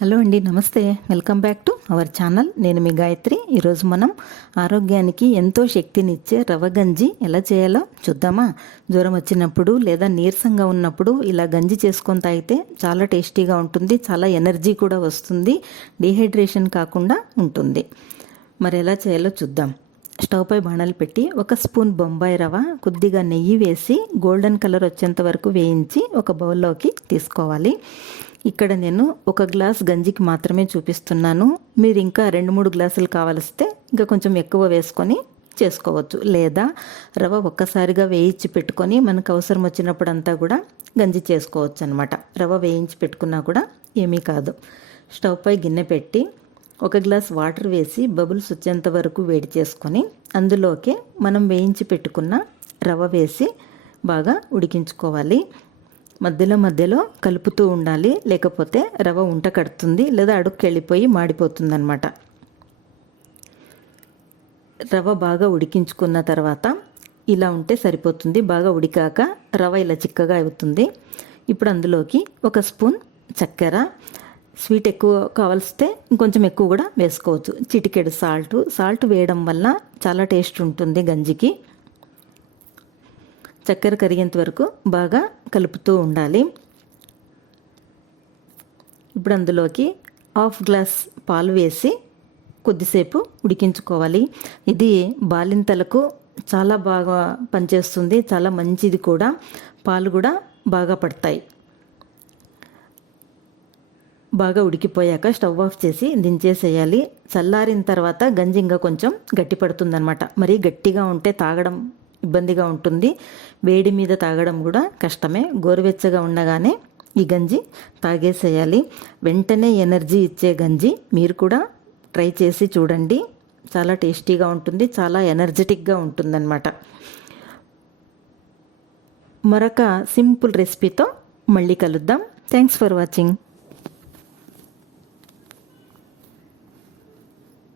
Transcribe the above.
Hello అండి, నమస్తే. Welcome back to our channel. నేను మీ గాయత్రి. ఈరోజు మనం ఆరోగ్యానికి ఎంతో శక్తినిచ్చే రవ్వ గంజి ఎలా చేయాలో చూద్దామా. జ్వరం వచ్చినప్పుడు లేదా నీరసంగా ఉన్నప్పుడు ఇలా గంజి చేసుకొని తాగితే చాలా టేస్టీగా ఉంటుంది, చాలా ఎనర్జీ కూడా వస్తుంది, డీహైడ్రేషన్ కాకుండా ఉంటుంది. మరి ఎలా చేయాలో చూద్దాం. స్టవ్ పై బాణాలు పెట్టి 1 స్పూన్ బొంబాయి రవ్వ, కొద్దిగా నెయ్యి వేసి గోల్డెన్ కలర్ వచ్చేంత వరకు వేయించి ఒక బౌల్లోకి తీసుకోవాలి. ఇక్కడ నేను 1 గ్లాస్ గంజికి మాత్రమే చూపిస్తున్నాను. మీరు ఇంకా 2-3 గ్లాసులు కావలిస్తే ఇంకా కొంచెం ఎక్కువ వేసుకొని చేసుకోవచ్చు, లేదా రవ్వ ఒక్కసారిగా వేయించి పెట్టుకొని మనకు అవసరం వచ్చినప్పుడంతా కూడా గంజి చేసుకోవచ్చు అనమాట. రవ్వ వేయించి పెట్టుకున్నా కూడా ఏమీ కాదు. స్టవ్ పై గిన్నె పెట్టి 1 గ్లాస్ వాటర్ వేసి బబుల్స్ వచ్చేంత వరకు వేడి చేసుకొని అందులోకి మనం వేయించి పెట్టుకున్న రవ్వ వేసి బాగా ఉడికించుకోవాలి. మధ్యలో కలుపుతూ ఉండాలి, లేకపోతే రవ్వ ఉంట కడుతుంది లేదా అడుక్కి వెళ్ళిపోయి మాడిపోతుంది అన్నమాట. రవ్వ బాగా ఉడికించుకున్న తర్వాత ఇలా ఉంటే సరిపోతుంది. బాగా ఉడికాక రవ్వ ఇలా చిక్కగా అవుతుంది. ఇప్పుడు అందులోకి 1 స్పూన్ చక్కెర, స్వీట్ ఎక్కువ కావలిస్తే ఇంకొంచెం ఎక్కువ కూడా వేసుకోవచ్చు. చిటికెడు సాల్ట్ వేయడం వల్ల చాలా టేస్ట్ ఉంటుంది గంజికి. చక్కెర కరిగేంత వరకు బాగా కలుపుతూ ఉండాలి. ఇప్పుడు అందులోకి 1/2 గ్లాస్ పాలు వేసి కొద్దిసేపు ఉడికించుకోవాలి. ఇది బాలింతలకు చాలా బాగా పనిచేస్తుంది, చాలా మంచిది కూడా. పాలు కూడా బాగా పడతాయి. బాగా ఉడికిపోయాక స్టవ్ ఆఫ్ చేసి దించేసేయాలి. చల్లారిన తర్వాత గంజి ఇంకా కొంచెం గట్టి పడుతుందన్నమాట. మరీ గట్టిగా ఉంటే తాగడం ఇబ్బందిగా ఉంటుంది, వేడి మీద తాగడం కూడా కష్టమే. గోరువెచ్చగా ఉండగానే ఈ గంజి తాగేసేయాలి. వెంటనే ఎనర్జీ ఇచ్చే గంజి. మీరు కూడా ట్రై చేసి చూడండి, చాలా టేస్టీగా ఉంటుంది, చాలా ఎనర్జెటిక్గా ఉంటుందన్నమాట. మరొక సింపుల్ రెసిపీతో మళ్ళీ కలుద్దాం. Thanks for watching.